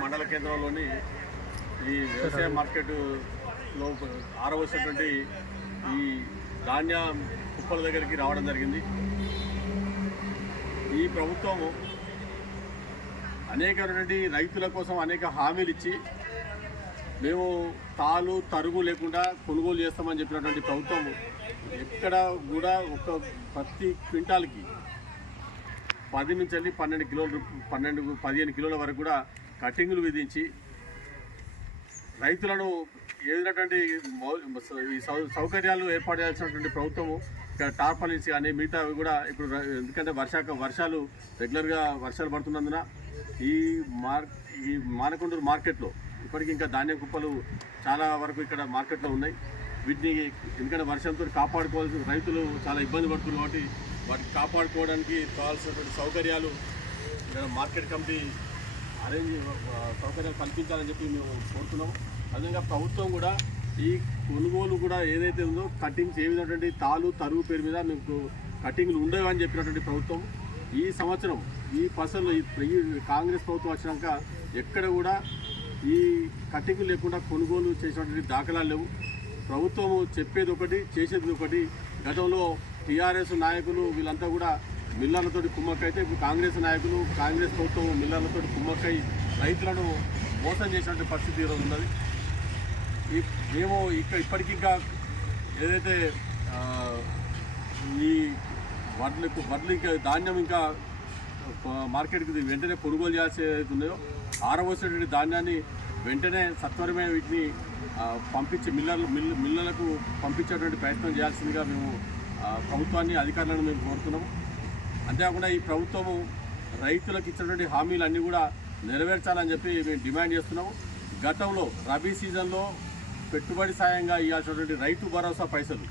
మండల కేంద్రంలోని ఈ వ్యవసాయ మార్కెట్లో ఆరవలసినటువంటి ఈ ధాన్య కుప్పల దగ్గరికి రావడం జరిగింది. ఈ ప్రభుత్వం అనేకమైనటువంటి రైతుల కోసం అనేక హామీలు ఇచ్చి మేము తాలు తరుగు లేకుండా కొనుగోలు చేస్తామని చెప్పినటువంటి ప్రభుత్వం ఎక్కడ కూడా ప్రతి క్వింటాల్కి 10 నుంచి 12 కిలోలు 15 కిలోల వరకు కూడా కటింగులు విధించి రైతులను ఏదైనటువంటి సౌకర్యాలు ఏర్పాటు చేయాల్సినటువంటి ప్రభుత్వము ఇక్కడ టార్పాలిన్స్ కానీ మిగతా కూడా ఇప్పుడు ఎందుకంటే వర్షాలు రెగ్యులర్గా వర్షాలు పడుతున్నందున ఈ మానకొండూరు మార్కెట్లో ఇప్పటికీ ఇంకా ధాన్యం కుప్పలు చాలా వరకు ఇక్కడ మార్కెట్లో ఉన్నాయి. వీటిని ఎందుకంటే వర్షంతో కాపాడుకోవాల్సిన రైతులు చాలా ఇబ్బంది పడుతున్నారు కాబట్టి వాటిని కాపాడుకోవడానికి కావాల్సినటువంటి సౌకర్యాలు మార్కెట్ కమిటీ సౌకర్యాలు కల్పించాలని చెప్పి మేము కోరుతున్నాము. అదేవిధంగా ప్రభుత్వం కూడా ఈ కొనుగోలు కూడా ఏదైతే ఉందో కటింగ్స్ ఏ విధమైనటువంటి తాలు తరుగు పేరు మీద మీకు కటింగ్లు ఉండవు అని చెప్పినటువంటి ప్రభుత్వం ఈ సంవత్సరం ఈ ఫసలు ఈ కాంగ్రెస్ ప్రభుత్వం వచ్చినాక ఎక్కడ కూడా ఈ కటింగ్ లేకుండా కొనుగోలు చేసినటువంటి దాఖలాలు లేవు. ప్రభుత్వము చెప్పేది ఒకటి చేసేది ఒకటి. గతంలో టీఆర్ఎస్ నాయకులు వీళ్ళంతా కూడా మిల్లర్లతోటి కుమ్మక్కైతే ఇప్పుడు కాంగ్రెస్ నాయకులు కాంగ్రెస్ ప్రభుత్వం మిల్లర్లతోటి కుమ్మక్కై రైతులను మోసం చేసినటువంటి పరిస్థితి ఈరోజు ఉన్నది. మేము ఇప్పటికీ ఇంకా ఏదైతే ఈ వడ్లు ఇంకా ధాన్యం ఇంకా మార్కెట్కి వెంటనే కొనుగోలు చేయాల్సి ఉన్నాయో ఆరవలసినటువంటి ధాన్యాన్ని వెంటనే సత్వరమే వీటిని పంపించి మిల్లలకు పంపించేటువంటి ప్రయత్నం చేయాల్సిందిగా మేము ప్రభుత్వాన్ని అధికారులను మేము కోరుతున్నాము. అంతేకాకుండా ఈ ప్రభుత్వము రైతులకు ఇచ్చినటువంటి హామీలన్నీ కూడా నెరవేర్చాలని చెప్పి మేము డిమాండ్ చేస్తున్నాము. గతంలో రబీ సీజన్లో పెట్టుబడి సాయంగా ఇవ్వాల్సినటువంటి రైతు భరోసా పైసలు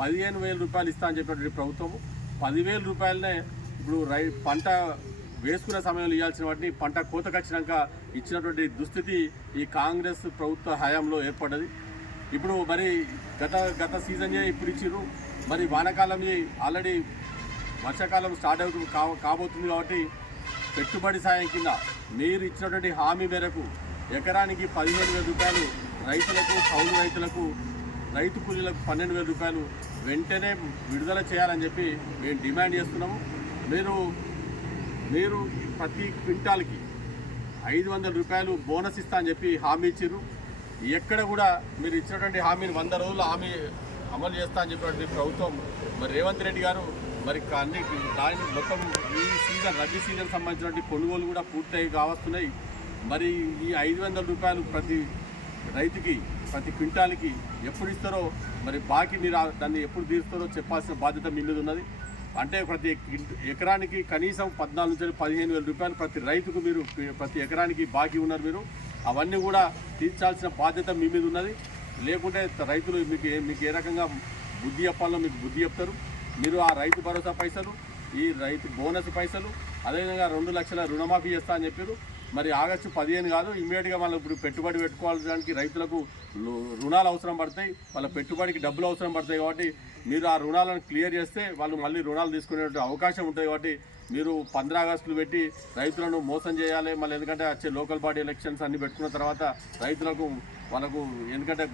15,000 రూపాయలు ఇస్తా అని చెప్పినటువంటి ప్రభుత్వము 10,000 రూపాయలనే ఇప్పుడు పంట వేసుకునే సమయంలో ఇవ్వాల్సిన వాటిని పంట కోతకొచ్చినాక ఇచ్చినటువంటి దుస్థితి ఈ కాంగ్రెస్ ప్రభుత్వ హయాంలో ఏర్పడ్డది. ఇప్పుడు మరి గత సీజన్ ఇప్పుడు ఇచ్చిర్రు. మరి వానాకాలం ఆల్రెడీ వర్షాకాలం స్టార్ట్ అవుతుంది కాబోతుంది కాబట్టి పెట్టుబడి సాయం కింద మీరు ఇచ్చినటువంటి హామీ మేరకు ఎకరానికి 15,000 రూపాయలు రైతులకు కౌలు రైతులకు రైతు కూలీలకు 12,000 రూపాయలు వెంటనే విడుదల చేయాలని చెప్పి మేము డిమాండ్ చేస్తున్నాము. మీరు ప్రతి క్వింటాల్కి 500 రూపాయలు బోనస్ ఇస్తా అని చెప్పి హామీ ఇచ్చిర్రు. ఎక్కడ కూడా మీరు ఇచ్చినటువంటి హామీని 100 రోజుల్లో హామీ అమలు చేస్తా అని చెప్పినటువంటి ప్రభుత్వం మరి రేవంత్ రెడ్డి గారు మరి అన్ని దాని మొత్తం ఈ సీజన్ రబీ సీజన్ సంబంధించినటువంటి కొనుగోలు కూడా పూర్తయి కావస్తున్నాయి. మరి ఈ 500 రూపాయలు ప్రతి రైతుకి ప్రతి క్వింటాల్కి ఎప్పుడు ఇస్తారో మరి బాకీ మీరు దాన్ని ఎప్పుడు తీరుస్తారో చెప్పాల్సిన బాధ్యత మీ మీద ఉన్నది. అంటే ప్రతి ఎకరానికి కనీసం 14 నుంచి 15,000 రూపాయలు ప్రతి రైతుకు మీరు ప్రతి ఎకరానికి బాకీ ఉన్నారు. మీరు అవన్నీ కూడా తీర్చాల్సిన బాధ్యత మీ మీద ఉన్నది. లేకుంటే రైతులు మీకు ఏ రకంగా బుద్ధి చెప్పాలో మీకు బుద్ధి చెప్తారు. మీరు ఆ రైతు భరోసా పైసలు ఈ రైతు బోనస్ పైసలు అదేవిధంగా 2 లక్షల రుణమాఫీ చేస్తా అని చెప్పారు. మరి ఆగస్టు 15 కాదు ఇమ్మీడియట్గా వాళ్ళు ఇప్పుడు పెట్టుబడి పెట్టుకోవడానికి రైతులకు రుణాలు అవసరం పడతాయి, వాళ్ళ పెట్టుబడికి డబ్బులు అవసరం పడతాయి. కాబట్టి మీరు ఆ రుణాలను క్లియర్ చేస్తే వాళ్ళు మళ్ళీ రుణాలు తీసుకునే అవకాశం ఉంటుంది. కాబట్టి మీరు 15 ఆగస్టులు పెట్టి రైతులను మోసం చేయాలి. మళ్ళీ ఎందుకంటే వచ్చే లోకల్ బాడీ ఎలక్షన్స్ అన్ని పెట్టుకున్న తర్వాత రైతులకు వాళ్ళకు ఎందుకంటే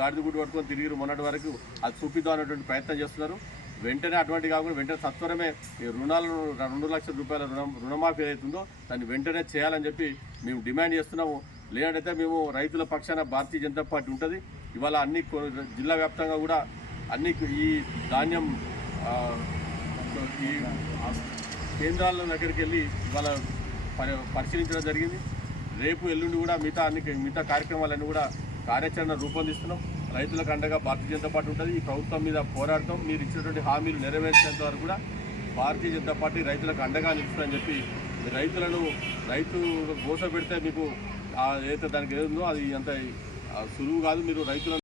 గాడిద గుడ్డు పట్టుకొని తిరిగి మొన్నటి వరకు అది చూపిద్దాం అనేటువంటి ప్రయత్నం చేస్తున్నారు. వెంటనే అటువంటి కాకుండా వెంటనే సత్వరమే రుణాలను 2 లక్షల రూపాయల రుణమాఫీ అవుతుందో దాన్ని వెంటనే చేయాలని చెప్పి మేము డిమాండ్ చేస్తున్నాము. లేదంటే మేము రైతుల పక్షాన భారతీయ జనతా పార్టీ ఉంటుంది. ఇవాళ అన్ని జిల్లా వ్యాప్తంగా కూడా అన్ని ఈ ధాన్యం ఈ కేంద్రాల దగ్గరికి వెళ్ళి ఇవాళ పరిశీలించడం జరిగింది. రేపు ఎల్లుండి కూడా మిగతా కార్యక్రమాలన్నీ కూడా కార్యాచరణ రూపొందిస్తున్నాం. రైతులకు అండగా భారతీయ జనతా పార్టీ ఉంటుంది. ఈ ప్రభుత్వం మీద పోరాడతాం. మీరు ఇచ్చినటువంటి హామీలు నెరవేర్చేంత వరకు కూడా భారతీయ జనతా పార్టీ రైతులకు అండగా నిలుస్తుందని చెప్పి రైతు గోస పెడితే మీకు ఏదైతే దానికి ఏదో అది అంత సులువు కాదు. మీరు రైతులను